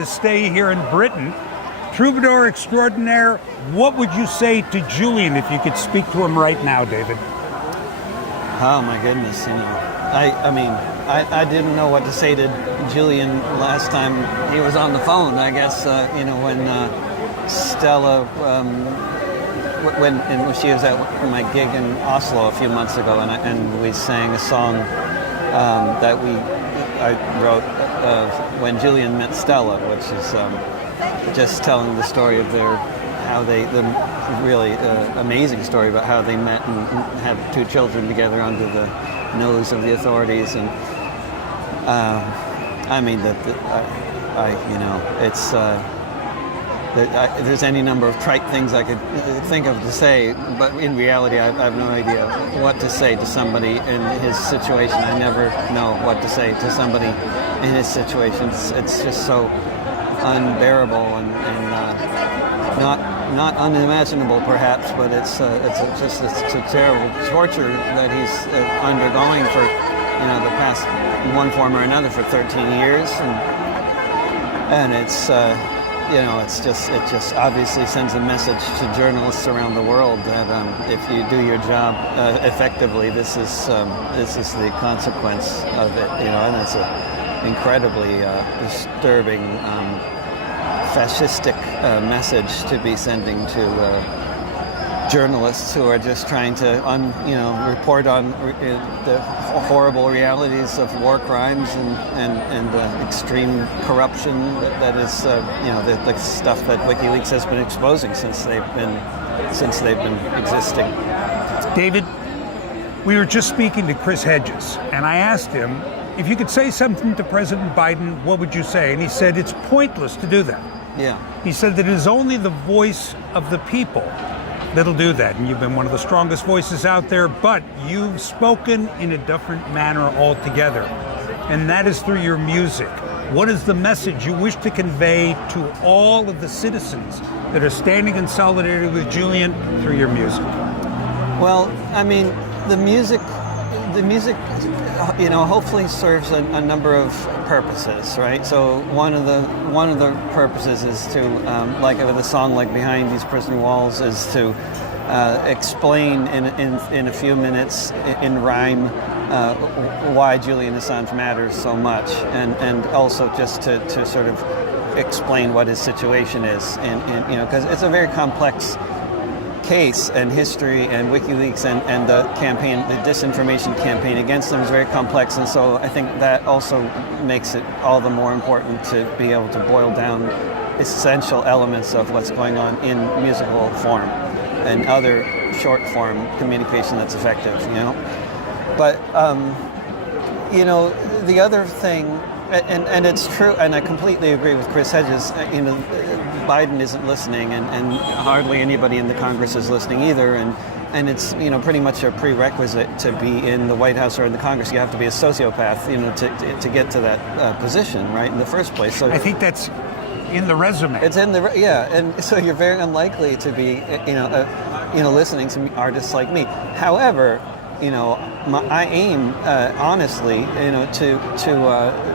To stay here in Britain. Troubadour extraordinaire, what would you say to Julian if you could speak to him right now, David? Oh my goodness, I didn't know what to say to Julian last time he was on the phone. I guess, when Stella, when she was at my gig in Oslo a few months ago, and we sang a song that I wrote when Julian met Stella, which is just telling the story of the really amazing story about how they met and had two children together under the nose of the authorities. And there's any number of trite things I could think of to say, but in reality, I have no idea what to say to somebody in his situation. I never know what to say to somebody in his situation. It's just so unbearable and not unimaginable, perhaps, but it's a terrible torture that he's undergoing for the past, in one form or another, for 13 years, and it's. It just obviously sends a message to journalists around the world that if you do your job effectively, this is the consequence of it. And it's an incredibly disturbing, fascistic message to be sending to journalists who are just trying to report on the horrible realities of war crimes and extreme corruption that is the stuff that WikiLeaks has been exposing since they've been existing. David, we were just speaking to Chris Hedges, and I asked him, if you could say something to President Biden, what would you say? And he said it's pointless to do that. Yeah. He said that it is only the voice of the people that'll do that. And you've been one of the strongest voices out there, but you've spoken in a different manner altogether. And that is through your music. What is the message you wish to convey to all of the citizens that are standing in solidarity with Julian through your music? Well, the music, hopefully serves a number of purposes, right? So one of the purposes is to, like with a song like "Behind These Prison Walls," is to explain in a few minutes in rhyme why Julian Assange matters so much, and also just to sort of explain what his situation is, and because it's a very complex case and history, and WikiLeaks and the campaign, the disinformation campaign against them, is very complex, and so I think that also makes it all the more important to be able to boil down essential elements of what's going on in musical form and other short form communication that's effective, But the other thing, and it's true, and I completely agree with Chris Hedges, Biden isn't listening, and hardly anybody in the Congress is listening either, and it's pretty much a prerequisite to be in the White House or in the Congress. You have to be a sociopath, to get to that position, right, in the first place. So I think that's in the resume. It's in the and so you're very unlikely to be listening to artists like me. However, I aim, honestly, to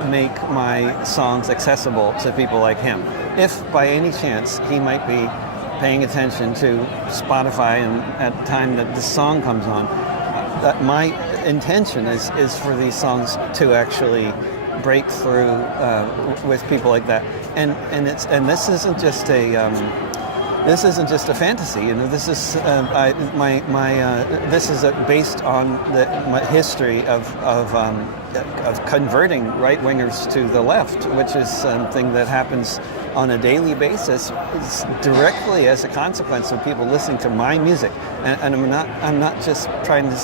make my songs accessible to people like him. If by any chance he might be paying attention to Spotify and at the time that the song comes on, that my intention is for these songs to actually break through with people like that. And this isn't just a a fantasy. This is this is based on my history of converting right-wingers to the left, which is something that happens on a daily basis. It's directly as a consequence of people listening to my music. And I'm not just trying to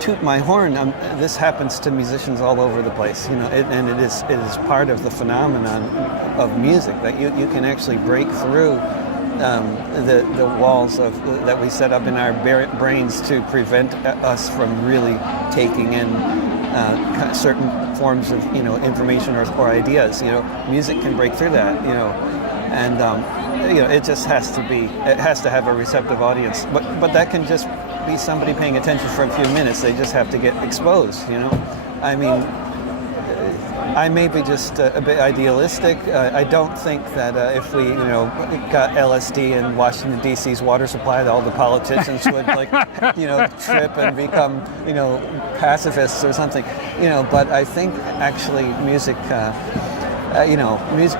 toot my horn. This happens to musicians all over the place, and it is part of the phenomenon of music that you can actually break through the walls that we set up in our brains to prevent us from really taking in certain forms of information or ideas. Music can break through that. And it just has to have a receptive audience. But that can just be somebody paying attention for a few minutes. They just have to get exposed. I may be just a bit idealistic. I don't think that if we, got LSD in Washington D.C.'s water supply, that all the politicians would trip and become, pacifists or something. But I think actually music,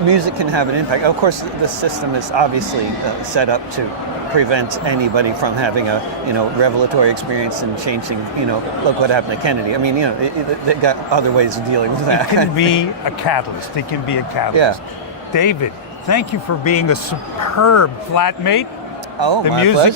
music can have an impact. Of course, the system is obviously set up to prevent anybody from having a revelatory experience and changing, look what happened to Kennedy. I mean, they got other ways of dealing with that. It can be a catalyst. It can be a catalyst. Yeah. David, thank you for being a superb flatmate. Oh, the my music pleasure.